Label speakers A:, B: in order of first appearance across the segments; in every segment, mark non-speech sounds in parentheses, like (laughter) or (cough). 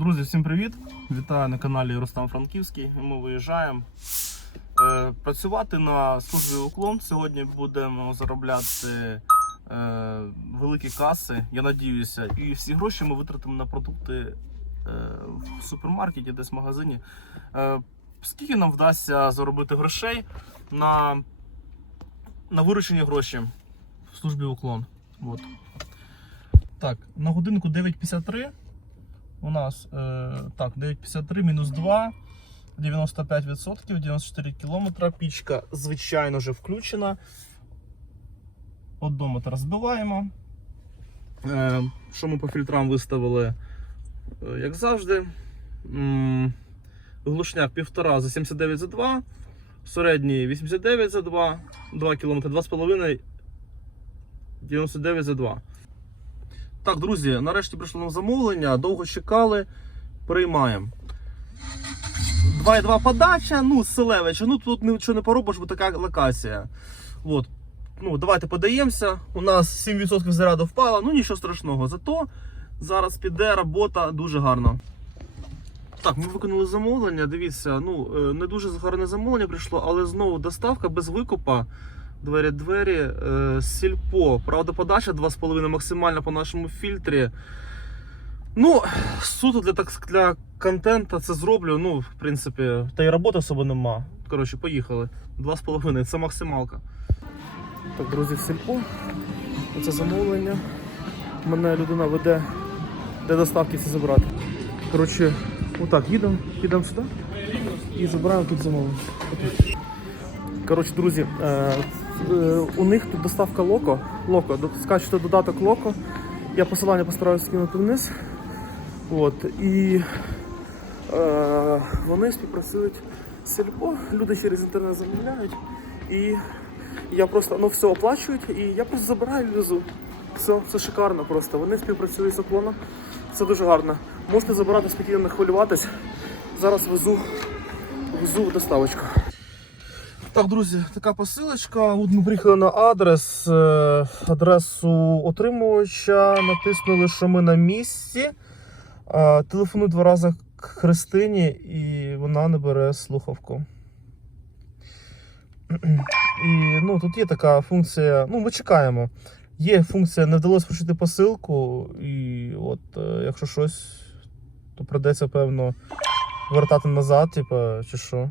A: Друзі, всім привіт! Вітаю на каналі Рустам Франківський. Ми виїжджаємо е, працювати на службі уклон. Сьогодні будемо заробляти е, великі каси, я надіюся, і всі гроші ми витратимо на продукти е, в супермаркеті, десь в магазині. Скільки нам вдасться заробити грошей на, на виручені гроші в службі уклон? От. Так, на годинку 9.53 у нас е, так, 9,53 мінус 2, 95%, 94 кілометра. Пічка, звичайно, вже включена. Одометр збиваємо. Е, що ми по фільтрам виставили? Е, як завжди. Глушняк 1,5 за 79 за 2, середній 89 за 2, 2 км, 2,5 99 за 2. Так, друзі, нарешті прийшло нам замовлення, довго чекали, приймаємо. 2,2 подача, ну, Селевича, ну тут нічого не поробиш, бо така локація. От. Ну, давайте подаємося. У нас 7% заряду впало, ну нічого страшного. Зато зараз піде робота дуже гарно. Так, ми виконали замовлення. Дивіться, ну е, не дуже гарне замовлення прийшло, але знову доставка без викупа. Двері двері е, сільпо. Правда, подача 2,5 максимально по нашому фільтрі. Ну, суто для так для контента це зроблю. Ну, в принципі, та й роботи особо нема. Коротше, поїхали. 2,5 це максималка. Так, друзі, сільпо. Оце замовлення. Мене людина веде, де доставки це забрати. Коротше, отак, їдемо, їдемо сюди і забираємо тут замовлення. Коротше, друзі, е, у них тут доставка Локо. Локо, скачете додаток Локо. Я посилання постараюся скинути вниз. От, і е, вони співпрацюють з Сільпо, люди через інтернет замовляють. І я просто ну все оплачують, і я просто забираю і везу. Все, це шикарно просто. Вони співпрацюють з уклоном. Це дуже гарно. Можете забирати спокійно, не хвилюватись. Зараз везу, везу доставочку. Так, друзі, така посилочка. От ми приїхали на адрес, е, адресу отримувача. Натиснули, що ми на місці. Телефоную два рази Христині, і вона не бере слухавку. І ну, тут є така функція. Ну, ми чекаємо. Є функція, не вдалося включити посилку, і от, е, якщо щось, то придеться, певно, вертати назад, типу, чи що.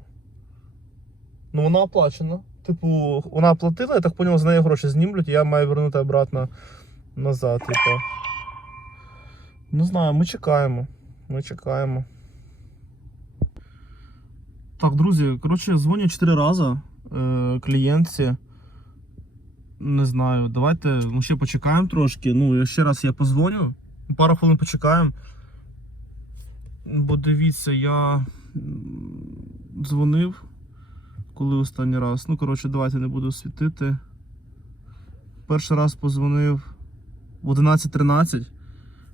A: Ну, вона оплачена. Типу, вона оплатила, я так поняв, з неї гроші знімлють, і я маю вернути обратно назад, типу. Не знаю, ми чекаємо. Ми чекаємо. Так, друзі, коротше, дзвоню 4 рази е, клієнтці. Не знаю, давайте ми ще почекаємо трошки. Ну, ще раз я позвоню. Пару хвилин почекаємо. Бо дивіться, я дзвонив коли останній раз. Ну, коротше, давайте не буду світити. Перший раз позвонив в 11.13.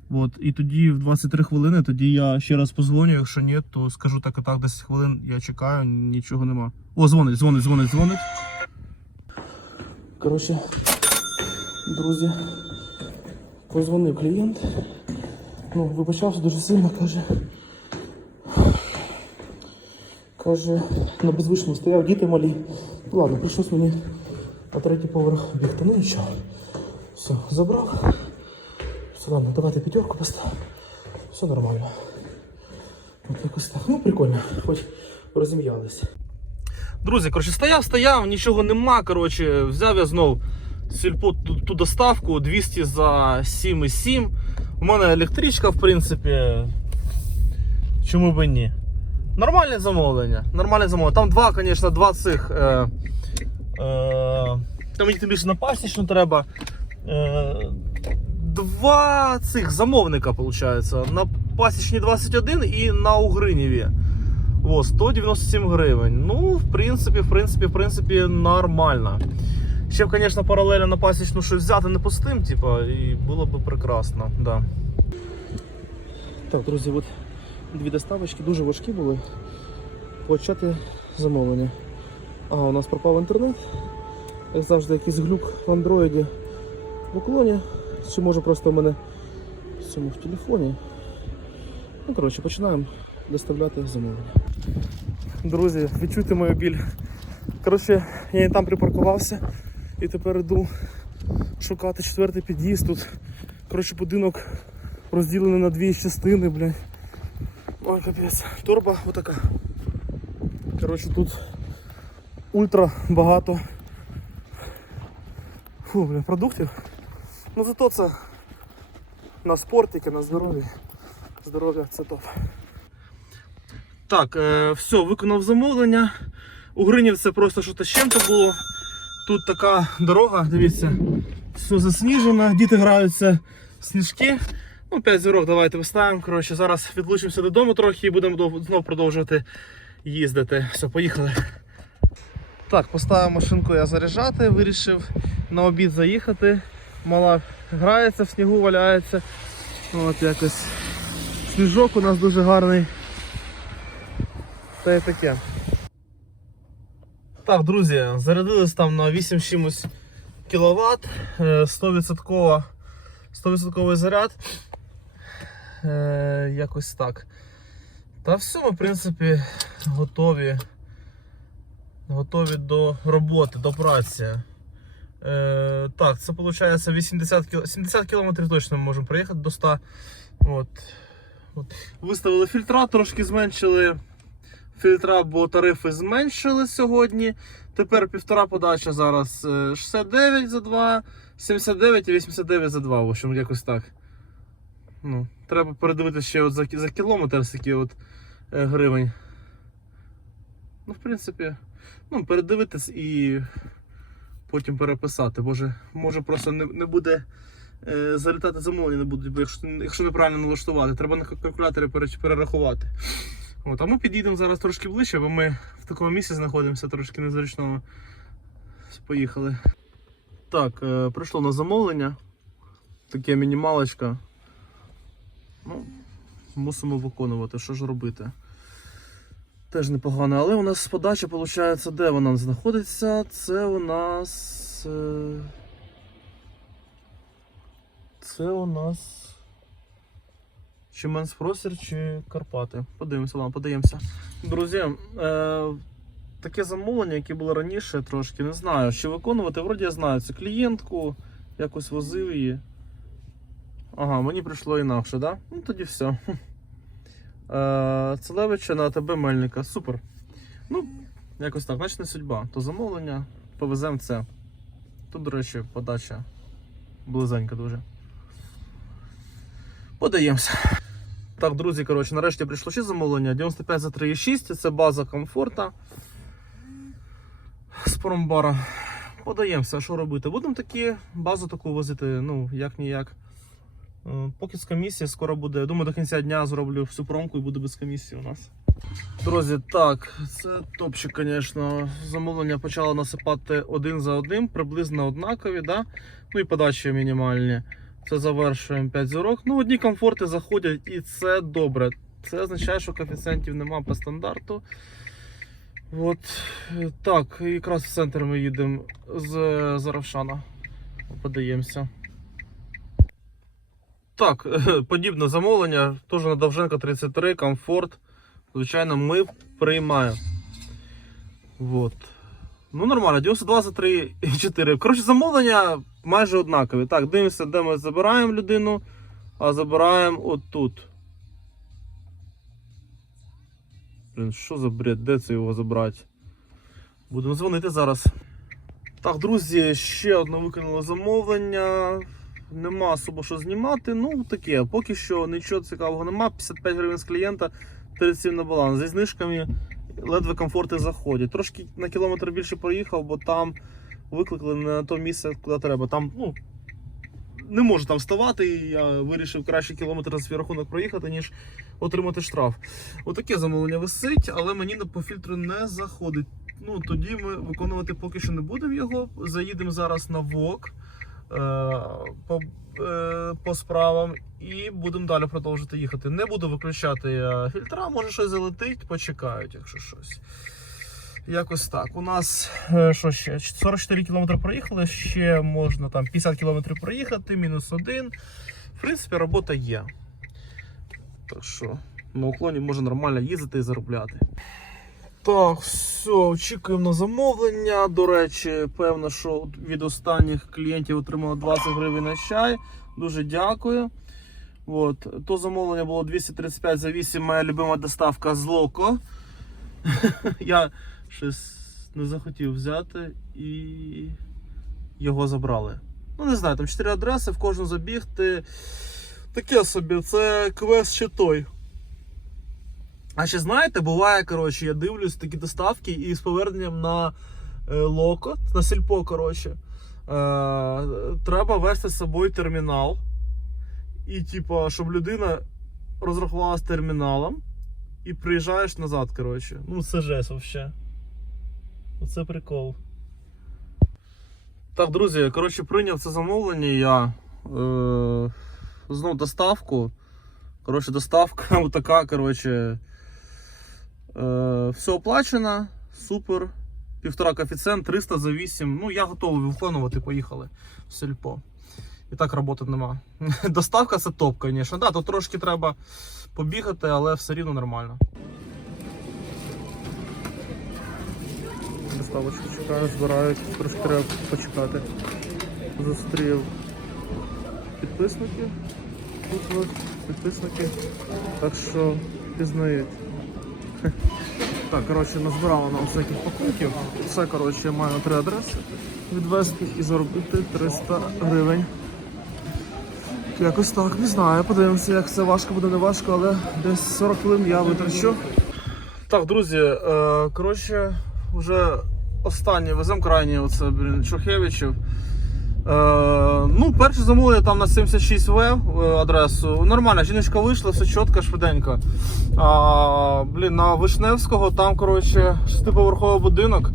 A: От, і тоді в 23 хвилини, тоді я ще раз позвоню, якщо ні, то скажу так і так, 10 хвилин я чекаю, нічого нема. О, дзвонить, дзвонить, дзвонить, дзвонить. Коротше, друзі, позвонив клієнт. Ну, вибачався дуже сильно, каже. Каже, на безвишному стояв, діти малі. Ну, Ладно, прийшлось мені на третій поверх бігти. Ну нічого. Все, забрав. Все, ладно, давайте п'ятерку поставимо. Все нормально. От якось так. Ну, прикольно, хоч розім'ялись. Друзі, коротше, стояв, стояв, нічого нема. Коротше, взяв я знов сільпо ту, ту доставку 200 за 7,7. У мене електричка, в принципі. Чому би ні? Нормальне замовлення. Нормальне замовлення. Там два, звісно, два цих. Е, е, там мені тим більше на пасічну треба. Е, два цих замовника, виходить. На пасічні 21 і на Угринєві. О, 197 гривень. Ну, в принципі, в принципі, в принципі, нормально. Ще б, звісно, паралельно на пасічну щось взяти не пустим, типа, і було б прекрасно. Да. Так, друзі, от дві доставочки дуже важкі були. Почати замовлення. Ага, у нас пропав інтернет. Як завжди, якийсь глюк в андроїді в уклоні. Чи може просто в мене в цьому в телефоні. Ну, коротше, починаємо доставляти замовлення. Друзі, відчуйте мою біль. Коротше, я і там припаркувався і тепер йду шукати четвертий під'їзд. Тут коротше, будинок розділений на дві частини, блядь. Ой, капець. Торба отака. Коротше, тут ультра багато Фу, бля, продуктів. Ну зато це на спортики, на здоров'я. Здоров'я це топ. Так, е, все, виконав замовлення. У Гринів це просто що-то з чим-то було. Тут така дорога, дивіться, все засніжено, діти граються сніжки. Ну, 5 зірок давайте виставимо. Коротше, зараз відлучимося додому трохи і будемо знов продовжувати їздити. Все, поїхали. Так, поставив машинку я заряджати, вирішив на обід заїхати. Мала грається в снігу, валяється. От якось сніжок у нас дуже гарний. Та й таке. Так, друзі, зарядились там на 8 з чимось е, 100%, 100% заряд. Е, якось так. Та все, ми, в принципі, готові. Готові до роботи, до праці. Е, так, це виходить 80 кіл... 70 км точно ми можемо проїхати до 100. От. От. Виставили фільтра, трошки зменшили фільтра, бо тарифи зменшили сьогодні. Тепер півтора подача зараз е, 69 за 2, 79 і 89 за 2. В общем, якось так. Ну, треба передивитися ще от за, за кілометр скільки от е, гривень. Ну, в принципі, ну, передивитись і потім переписати. Боже, може просто не, не буде е, залітати замовлення, не будуть, бо якщо, якщо неправильно налаштувати, треба на калькуляторі перерахувати. От, а ми підійдемо зараз трошки ближче, бо ми в такому місці знаходимося трошки незручного. Поїхали. Так, е, прийшло на замовлення. Таке мінімалочка. Ну, мусимо виконувати, що ж робити. Теж непогано, але у нас подача, виходить, де вона знаходиться? Це у нас. е, Це у нас. Чи Менспросір, чи Карпати. Подивимося, ладно, подаємося. Друзі, е, таке замовлення, яке було раніше, трошки не знаю, чи виконувати. Вроді я знаю цю клієнтку, якось возив її. Ага, мені прийшло інакше, да? Ну тоді все. (laughs) Е, Целевича на АТБ Мельника. Супер. Ну, якось так, значить не судьба. То замовлення, повеземо це. Тут, до речі, подача близенька дуже. Подаємося. Так, друзі, коротше, нарешті прийшло ще замовлення. 95 за 3,6, це база комфорта. З. Подаємося, що робити? Будемо такі базу таку возити, ну, як ніяк. Е, Поки з комісії скоро буде. Я думаю, до кінця дня зроблю всю промку і буде без комісії у нас. Друзі, так, це топчик, звісно. Замовлення почало насипати один за одним, приблизно однакові, да? ну і подачі мінімальні. Це завершуємо 5 зірок. Ну, одні комфорти заходять, і це добре. Це означає, що коефіцієнтів нема по стандарту. От так, якраз в центр ми їдемо з Заравшана. Подаємося. Так, (laughs) подібне замовлення. Теж на Довженка 33, комфорт. Звичайно, ми приймаємо. Вот. Ну, нормально, 92 за 3 і 4. Коротше, замовлення майже однакові. Так, дивимося, де ми забираємо людину, а забираємо отут. Блін, що за бред? Де це його забрати? Будемо дзвонити зараз. Так, друзі, ще одне виконали замовлення. Нема особо що знімати. Ну, таке, поки що нічого цікавого нема. 55 гривень з клієнта, 37 на баланс. Зі знижками ледве комфорти заходять. Трошки на кілометр більше проїхав, бо там викликали не на то місце, куди треба. Там, ну, не можу там вставати, і я вирішив краще кілометр за свій рахунок проїхати, ніж отримати штраф. Отаке замовлення висить, але мені по фільтру не заходить. Ну, тоді ми виконувати поки що не будемо його. Заїдемо зараз на ВОК по, е, по справам і будемо далі продовжувати їхати. Не буду виключати фільтра, може щось залетить, почекають, якщо щось. Якось так. У нас е, що ще? 44 км проїхали, ще можна там 50 км проїхати, мінус один. В принципі, робота є. Так що, на уклоні можна нормально їздити і заробляти. Так, все, очікуємо на замовлення. До речі, певно, що від останніх клієнтів отримали 20 гривень на чай. Дуже дякую. От. То замовлення було 235 за 8, моя любима доставка з Локо. (laughs) Я щось не захотів взяти і його забрали. Ну, не знаю, там 4 адреси, в кожну забігти. Таке собі, це квест ще той. А ще знаєте, буває, коротше, я дивлюсь такі доставки і з поверненням на е, локо, на сільпо, коротше. Е, треба вести з собою термінал. І, типа, щоб людина розрахувалася терміналом і приїжджаєш назад, коротше. Ну, це жесть вообще. Оце прикол. Так, друзі, коротше, прийняв це замовлення я. Е, знов доставку. Коротше, доставка (laughs) така, коротше. Е, все оплачено, супер. Півтора коефіцієнт, 300 за 8. Ну, я готовий виконувати, поїхали в сельпо. І так роботи нема. (laughs) Доставка це топ, звісно. Да, тут трошки треба побігати, але все рівно нормально. Доставочку чекаю, збирають, трошки треба почекати. Зустрів підписників. Тут підписники. Так що пізнають. Так, коротше, назбирала нам всяких пакунків. Все, коротше, я маю три адреси відвести і заробити 300 гривень. Якось так, не знаю. Подивимося, як це важко буде, не важко, але десь 40 хвилин я витрачу. Так, друзі, е, коротше, вже останнє веземо крайні оце, блін, Чухевичів. Е, ну, перше замовлення там на 76В е, адресу. Нормально, жіночка вийшла, все чітко, швиденько. А, блін, на Вишневського там, коротше, шестиповерховий будинок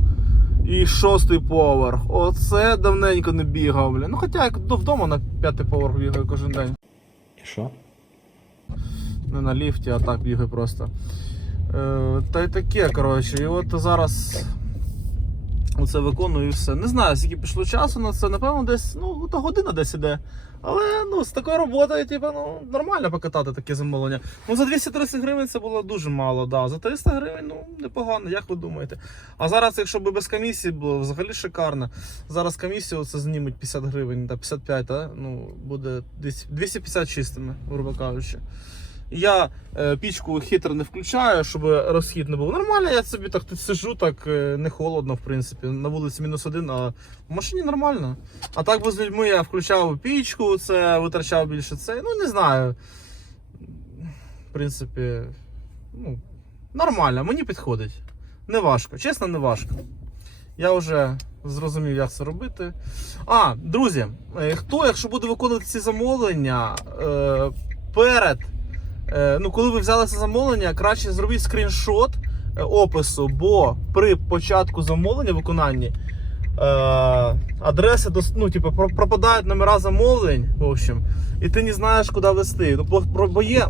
A: і шостий поверх. Оце давненько не бігав, блін. Ну, хоча як вдома на п'ятий поверх бігаю кожен день.
B: І що?
A: Не на ліфті, а так бігаю просто. Е, та й таке, коротше. І от зараз оце виконую і все. Не знаю, скільки пішло часу на це, напевно, десь, ну, та година десь іде. Але ну, з такою роботою, типу, ну, нормально покатати таке замовлення. Ну, за 230 гривень це було дуже мало, да. За 300 гривень, ну, непогано, як ви думаєте. А зараз, якщо б без комісії було, взагалі шикарно. Зараз комісію це знімуть 50 гривень, та 55, та? ну, буде десь 250 чистими, грубо кажучи. Я е, пічку хитро не включаю, щоб розхід не був. Нормально, я собі так тут сижу, так е, не холодно, в принципі. На вулиці мінус один, а в машині нормально. А так би з людьми я включав пічку, це витрачав більше це. Ну не знаю. В принципі, ну, нормально, мені підходить. Не важко, чесно, не важко. Я вже зрозумів, як це робити. А, друзі, е, хто, якщо буде виконувати ці замовлення перед. Е, ну, коли ви взяли це замовлення, краще зробіть скріншот е, опису, бо при початку замовлення виконанні е, адреси ну, типу, про- пропадають номера замовлень, в общем, і ти не знаєш, куди вести. Ну, бо, є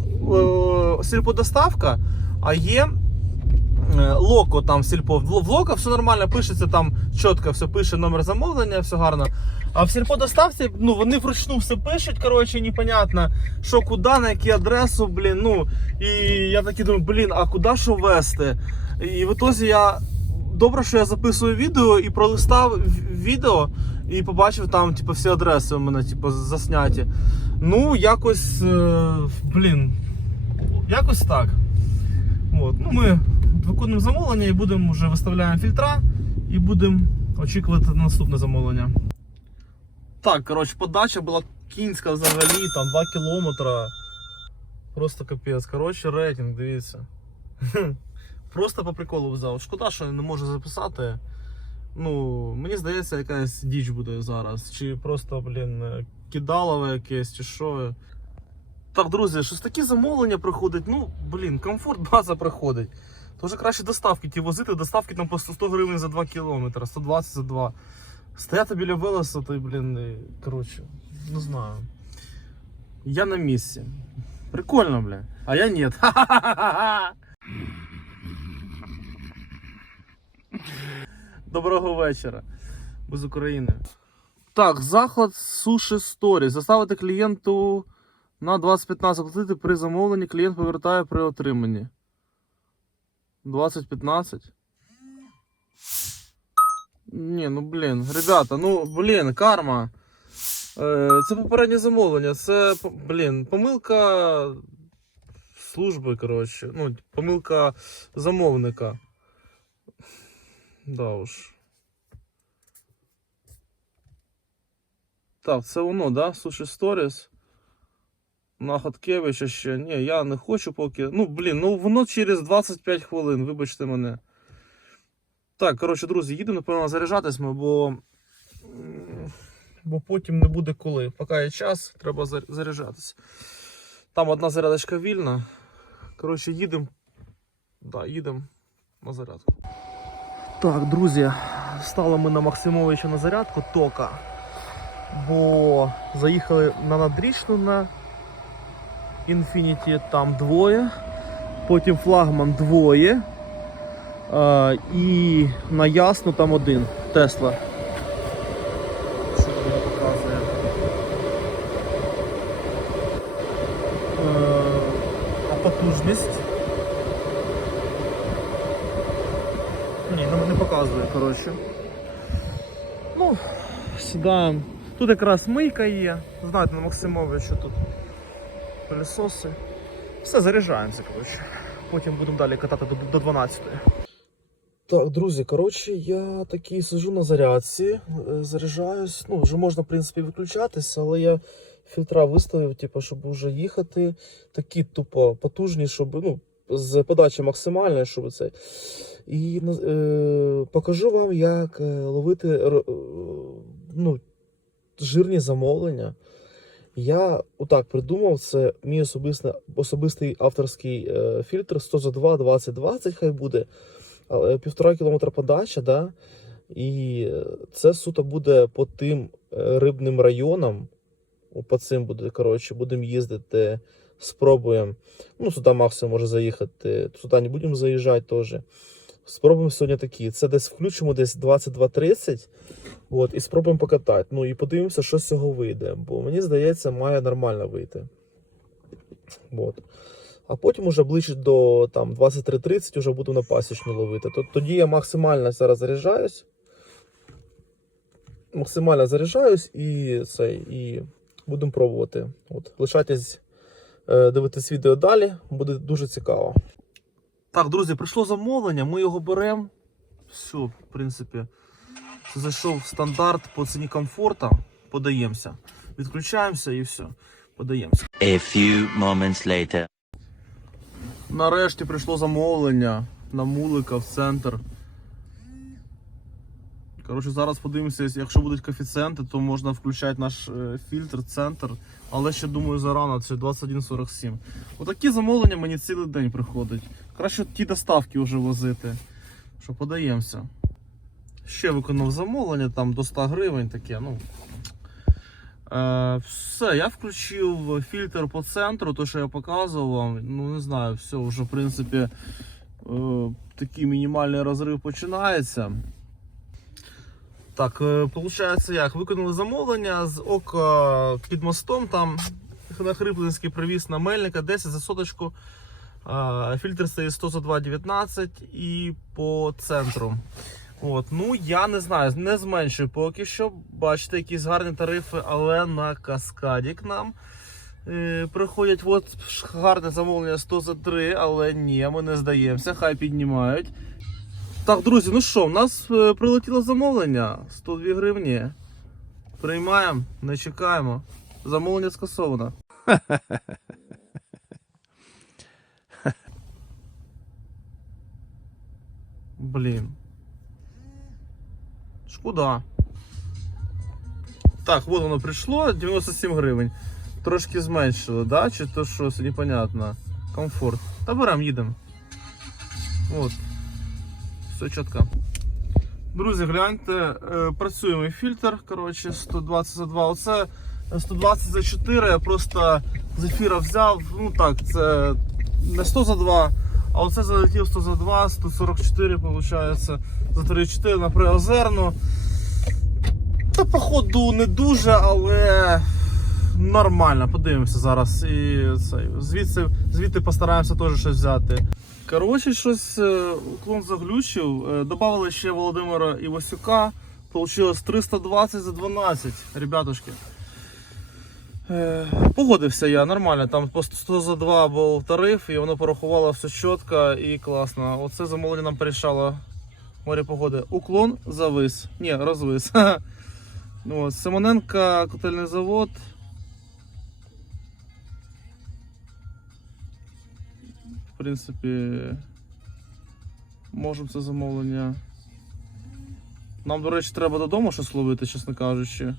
A: сільподоставка, а є локо там сільпо. В локо все нормально пишеться, там чітко все пише номер замовлення, все гарно. А в сільподоставці, ну вони вручну все пишуть, коротше, непонятно, що куди, на яку адресу, блін. Ну і я такий думаю, блін, а куди що вести? І в ітозі я добре, що я записую відео і пролистав відео і побачив там, типу, всі адреси у мене, типу, засняті. Ну, якось, е, блін, якось так. От. Ну, ми виконуємо замовлення і будемо вже виставляємо фільтра і будемо очікувати на наступне замовлення. Так, коротше, подача була кінська взагалі, там 2 кілометри. Просто капець. Коротше, рейтинг, дивіться. (laughs) Просто по приколу взяв. Шкода, що не можу записати. Ну, мені здається, якась діч буде зараз. Чи просто, блін, кидалове якесь, чи що. Так, друзі, щось такі замовлення приходять. Ну, блін, комфорт база приходить. То вже краще доставки ті возити, доставки там по 100 гривень за 2 кілометри, 120 за 2. Стояти біля велеса, то, блін, коротше, не знаю. Я на місці. Прикольно, бля. А я нет. (laughs) Доброго вечора. Без України. Так, заклад Суші Сторі. Заставити клієнту На 2015 заплатити при замовленні клієнт повертає при отриманні. 2015. Ні, ну блін, ребята, ну блін, карма. Е, це попереднє замовлення, це, блін, помилка служби, коротше. Ну, помилка замовника. Да уж. Так, це воно, да? Суші Stories. На Хоткевича ще. Ні, я не хочу поки. Ну, блін, ну воно через 25 хвилин, вибачте мене. Так, коротше, друзі, їдемо, напевно, заряджатись бо. Бо потім не буде коли. Поки є час, треба зар- заряджатись. Там одна зарядочка вільна. Коротше, їдемо. Да, їдемо на зарядку. Так, друзі, стали ми на Максимовича на зарядку тока. Бо заїхали на надрічну на Infinity, там двоє. Потім флагман двоє. А, і на ясну там один. Тесла. Що тобі показує? Е, А потужність. Ні, ну не показує, коротше. Ну, сідаємо. Тут якраз мийка є. Знаєте, на Максимові, що тут пилісоси. Все, заряджаємося, коротше. Потім будемо далі катати до, до 12. Так, друзі, коротше, я такий сижу на зарядці, е, заряджаюсь. Ну, вже можна, в принципі, виключатися, але я фільтра виставив, типу, щоб вже їхати. Такі тупо потужні, щоб ну, з подачі максимальної, щоб це. І е, покажу вам, як е, ловити е, ну, жирні замовлення. Я отак придумав, це мій особистий, особистий авторський е, фільтр 100 за 2 20 20 хай буде. Але півтора кілометра подача, да? і е, це суто буде по тим е, рибним районам. По цим буде, коротше, будемо їздити, спробуємо. Ну, сюди максимум може заїхати. Сюди не будемо заїжджати теж. Спробуємо сьогодні такі. Це десь включимо десь 22.30. От, і спробуємо покатати. Ну і подивимося, що з цього вийде. Бо мені здається, має нормально вийти. От. А потім уже ближче до там, 23.30 вже буду на пасічну ловити. Тоді я максимально зараз заряджаюсь. Максимально заряджаюсь і цей, і будемо пробувати. От. Лишайтесь е, дивитись відео далі, буде дуже цікаво. Так, друзі, прийшло замовлення, ми його беремо. Все, в принципі, це зайшов стандарт по ціні комфорта. Подаємося. Відключаємося і все. Подаємося.
B: A few moments later.
A: Нарешті прийшло замовлення на мулика в центр. Коротше, зараз подивимося, якщо будуть коефіцієнти, то можна включати наш е, фільтр, центр. Але ще думаю зарано, це 21.47. Отакі замовлення мені цілий день приходять. Краще ті доставки вже возити. Що подаємося. Ще виконав замовлення там до 100 гривень таке. ну. Е, все, я включив фільтр по центру, то що я показував. Ну не знаю, все, вже в принципі е, такий мінімальний розрив починається. Так, е, виходить як? Виконали замовлення з ока під мостом, там на Хриплинський привіз на Мельника 10 за соточку. Е, Фільтр стоїть 100 за 2,19 і по центру. От, ну я не знаю, не зменшую поки що. Бачите, якісь гарні тарифи, але на каскаді к нам е, приходять. От гарне замовлення 100 за 3, але ні, ми не здаємося, хай піднімають. Так, друзі, ну що, в нас е, прилетіло замовлення 102 гривні. Приймаємо, не чекаємо. Замовлення скасовано. (laughs) Блін. Шкода. Так, вот воно прийшло, 97 гривень. Трошки зменшили, да? Чи то щось непонятно. Комфорт. Та берем, їдемо. От. Все чітко. Друзі, гляньте, е, працюємо фільтр, коротше, 120 за 2. Оце 120 за 4, я просто з ефіра взяв. Ну так, це не 100 за 2, а оце залетів 100 за 2, 144, виходить, за 34 на приозерну. Та походу не дуже, але нормально, подивимося зараз. І це, звідси, звідти постараємося теж щось взяти. Коротше, щось е, уклон заглючив. Е, Добавили ще Володимира Івасюка. Получилось 320 за 12, ребятушки. Е, Погодився я нормально, там по 100 за 2 був тариф, і воно порахувало все чітко і класно. Оце замовлення нам порішало море погоди. Уклон завис. Ні, розвис. (laughs) Ну, Симоненка, котельний завод. В принципі, можемо це замовлення. Нам, до речі, треба додому щось ловити, чесно кажучи.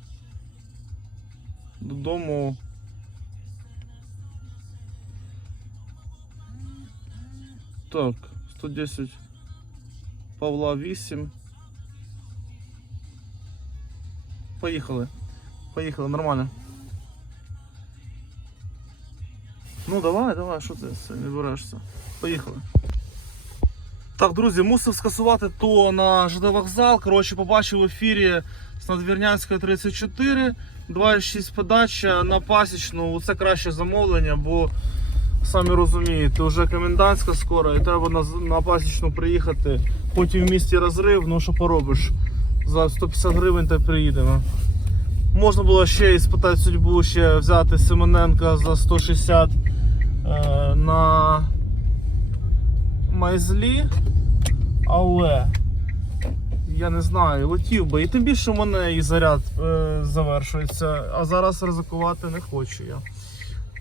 A: Додому. Так, 110. Павла 8. Поїхали. Поїхали, нормально. Ну давай, давай, що ти це, не берешся. Поїхали. Так, друзі, мусив скасувати то на ЖД вокзал. Коротше, побачив в ефірі з Надвірнянської 34, 2,6 подача на пасічну. Це краще замовлення, бо самі розумієте, вже комендантська скоро і треба на, на пасічну приїхати. Хоч і в місті розрив, ну що поробиш. За 150 гривень та приїдемо. Можна було ще і спитати судьбу, ще взяти Симоненка за 160 е, на майзлі, але я не знаю, летів би. І тим більше в мене і заряд е, завершується, а зараз ризикувати не хочу я.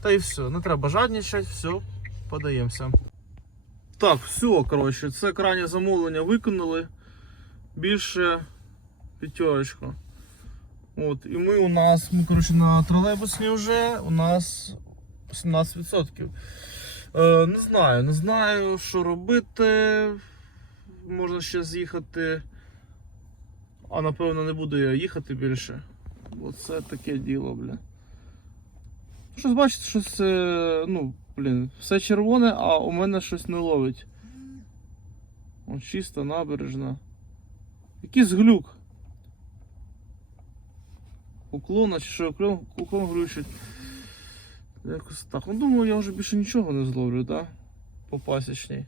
A: Та і все, не треба жадничати, все, подаємося. Так, все, коротше, це крайнє замовлення виконали. Більше п'ятерочка. От, і ми у нас, ми коротше на тролейбусні вже, у нас 17%. Е, не знаю, не знаю, що робити. Можна ще з'їхати. А напевно не буду я їхати більше. Бо це таке діло, бля. Щось бачите, щось, е, ну, блін, все червоне, а у мене щось не ловить. О, чиста набережна. Якийсь глюк. Уклона чи що уклон, уклон глючить. Якось так. Ну думаю, я вже більше нічого не зловлю, так? По пасічній.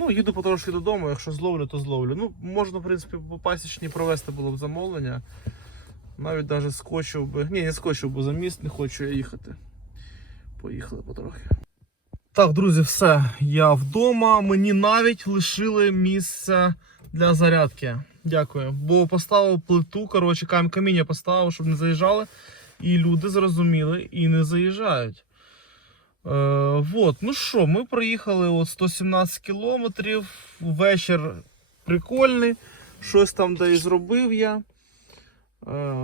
A: Ну, їду потрошки додому, якщо зловлю, то зловлю. Ну, можна, в принципі, по пасічній провести було б замовлення. Навіть навіть скочив би. Ні, не скочив, бо за міст не хочу я їхати. Поїхали потрохи. Так, друзі, все. Я вдома. Мені навіть лишили місце для зарядки. Дякую. Бо поставив плиту, коротше, кам- каміння поставив, щоб не заїжджали. І люди зрозуміли і не заїжджають. Е, вот, ну що, ми проїхали от 117 кілометрів. Вечір прикольний. Щось там де і зробив я. Е,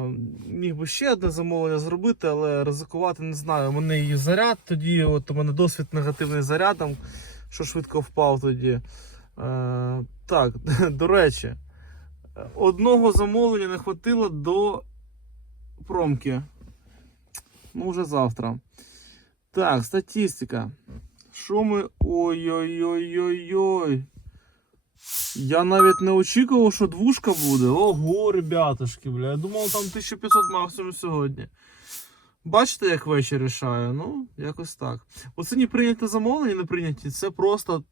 A: міг би ще одне замовлення зробити, але ризикувати не знаю. У мене є заряд, тоді от у мене досвід негативний зарядом, що швидко впав тоді. Е, так, (laughs) до речі, одного замовлення не хватило до промки. Ну, вже завтра. Так, статистика. Що ми. Ой-ой-ой-ой-ой. Я навіть не очікував, що двушка буде. Ого, ребятушки, бля. Я думав, там 1500 максимум сьогодні. Бачите, як вечір рішає? Ну, якось так. Оце не прийняте замовлення, не прийняті. Це просто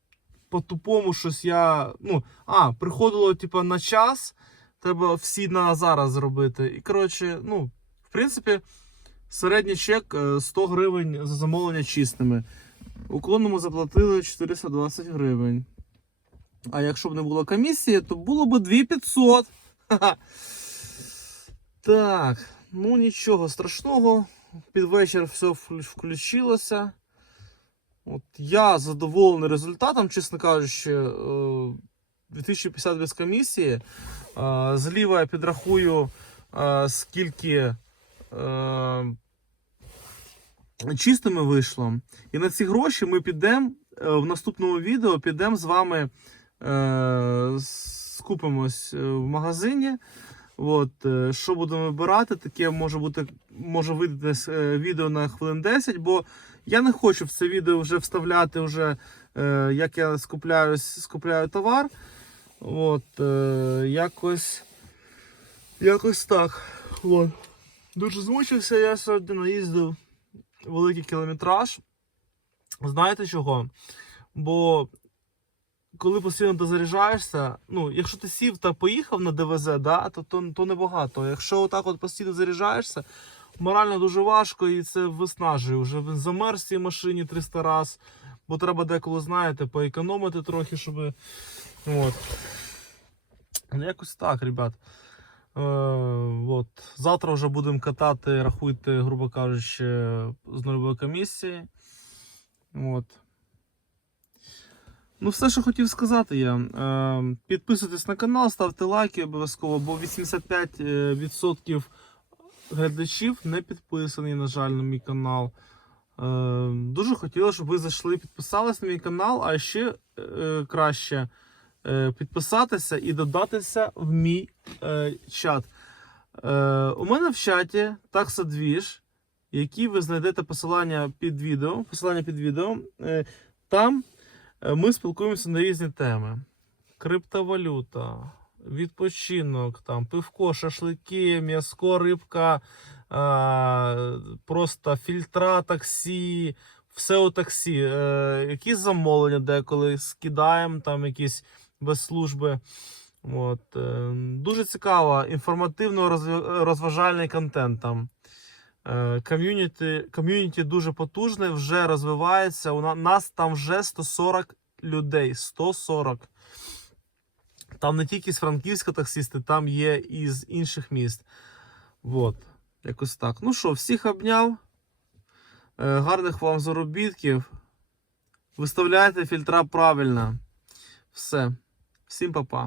A: по-тупому щось я. Ну, а, приходило, типу, на час. Треба всі на зараз зробити. І коротше, ну, в принципі, середній чек е, 100 гривень за замовлення чистими. Уклонному заплатили 420 гривень. А якщо б не було комісії, то було б 2500. Ха-ха. Так, ну нічого страшного. Під вечір все включилося. От я задоволений результатом, чесно кажучи, е, 2050 без комісії. Е, Зліва я підрахую, е, скільки е, чистими вийшло. І на ці гроші ми підемо е, в наступному відео підемо з вами е, скупимось е, в магазині. От, е, що будемо вибирати, таке може бути, може вийти відео на хвилин 10, бо я не хочу в це відео вже вставляти, вже, е, як я скупляюсь, скупляю товар. От, е, якось, якось так. От. Дуже змучився, я сьогодні наїздив великий кілометраж. Знаєте чого? Бо коли постійно дозаряджаєшся, ну, якщо ти сів та поїхав на ДВЗ, да, то, то, то небагато. Якщо отак от постійно заряджаєшся, морально дуже важко і це виснажує. Вже замерз в цій машині 300 раз, бо треба деколи, знаєте, поекономити трохи, щоб. От. Ну, якось так, ребят. Е, от. Завтра вже будемо катати, рахуйте, грубо кажучи, з нульової комісії. От. Ну, все, що хотів сказати я. Е, підписуйтесь на канал, ставте лайки обов'язково, бо 85% глядачів не підписані, на жаль, на мій канал. Е, дуже хотілося, щоб ви зайшли, підписались на мій канал, а ще е, краще підписатися і додатися в мій е, чат. Е, у мене в чаті таксадвіж, який ви знайдете посилання під відео. Посилання під відео. Е, там е, ми спілкуємося на різні теми: криптовалюта, відпочинок, там, пивко, шашлики, м'яско, рибка, е, просто фільтра таксі, все у таксі. Е, якісь замовлення деколи скидаємо, там якісь без служби. От, е, дуже цікаво, інформативно розважальний контент там. Е, Ком'юніті, ком'юніті дуже потужне, вже розвивається. У нас там вже 140 людей. 140. Там не тільки з Франківська таксисти, там є і з інших міст. От, якось так. Ну що, всіх обняв. Е, Гарних вам заробітків. Виставляйте фільтра правильно. Все. Всім па-па.